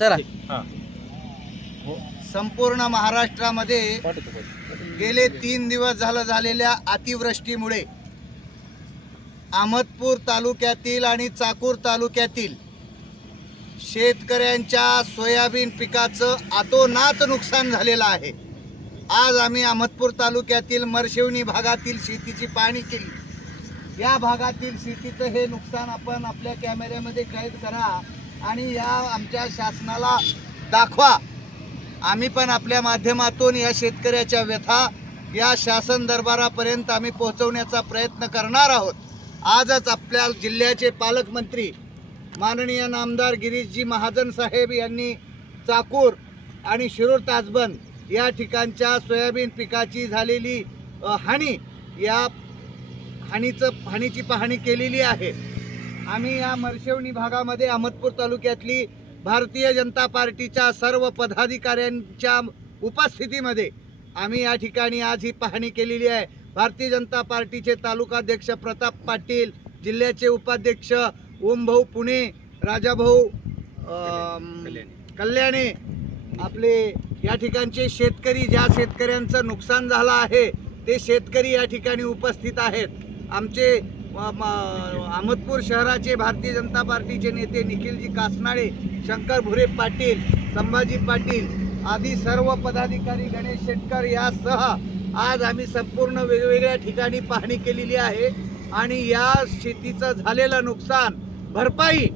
चला. संपूर्ण महाराष्ट्रामध्ये गेले 3 दिवस झालेल्या अतिवृष्टीमुळे अहमदपूर तालुक्यातील आणि चाकूर तालुक्यातील शेतकऱ्यांच्या सोयाबीन पिकाचं अतोनात नुकसान झालेलं आहे. आज आम्ही अहमदपूर तालुक्यातील मरशिवनी भागातील शेतीची पाहणी केली. या भागातील शेतीचं हे नुकसान आपण आपल्या कॅमेऱ्यामध्ये कैद करा आणि या आमच्या शासनाला दाखवा. आम्ही पण आपल्या माध्यमातून या शेतकऱ्याच्या व्यथा या शासन दरबारापर्यंत आम्ही पोहोचवण्याचा प्रयत्न करणार आहोत. आजच आपल्या जिल्ह्याचे पालकमंत्री माननीय नामदार गिरीशजी महाजन साहेब यांनी चाकूर आणि शिरूर ताजबंद या ठिकाणच्या सोयाबीन पिकाची झालेली हानी या हानीची पाहणी केलेली आहे. आम्ही या मरशिवनी भागामध्ये अहमदपूर तालुक्यातली भारतीय जनता पार्टीच्या सर्व पदाधिकाऱ्यांच्या उपस्थितीमध्ये आम्ही या ठिकाणी आज ही पाहणी केलेली आहे. भारतीय जनता पार्टीचे तालुकाध्यक्ष प्रताप पाटील, जिल्ह्याचे उपाध्यक्ष ओमभाऊ पुणे, राजाभाऊ कल्याणे, आपले या ठिकाणचे शेतकरी, ज्या शेतकऱ्यांचं नुकसान झालं आहे ते शेतकरी या ठिकाणी उपस्थित आहेत. आमचे अहमदपूर शहराचे भारतीय जनता पार्टीचे नेते निखिलजी कासनाळे, शंकर भुरे पाटील, संभाजी पाटील आदी सर्व पदाधिकारी, गणेश शेटकर यासह आज आम्ही संपूर्ण वेगवेगळ्या ठिकाणी पाहणी केलेली आहे. आणि या शेतीचं झालेलं नुकसान भरपाई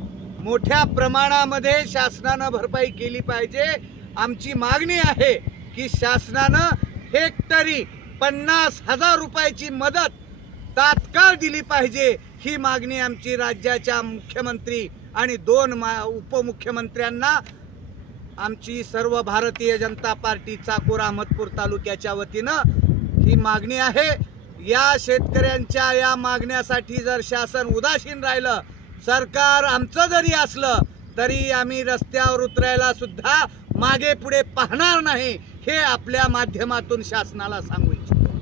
मोठ्या प्रमाणामध्ये शासनानं भरपाई केली पाहिजे. आमची मागणी आहे की शासनानं हेक्टरी 50,000 रुपयाची मदत तात्काळ दिली पाहिजे. ही मागणी आमची राज्याच्या मुख्यमंत्री आणि 2 उपमुख्यमंत्र्यांना आमची सर्व भारतीय जनता पार्टी चाकूर अहमदपूर तालुक्याच्या वतीनं ही मागणी आहे. या शेतकऱ्यांच्या या मागण्यासाठी जर शासन उदासीन राहिलं, सरकार आमचं जरी असलं तरी आम्ही रस्त्यावर उतरायला सुद्धा मागे पुढे पाहणार नाही, हे आपल्या माध्यमातून शासनाला सांगू इच्छितो.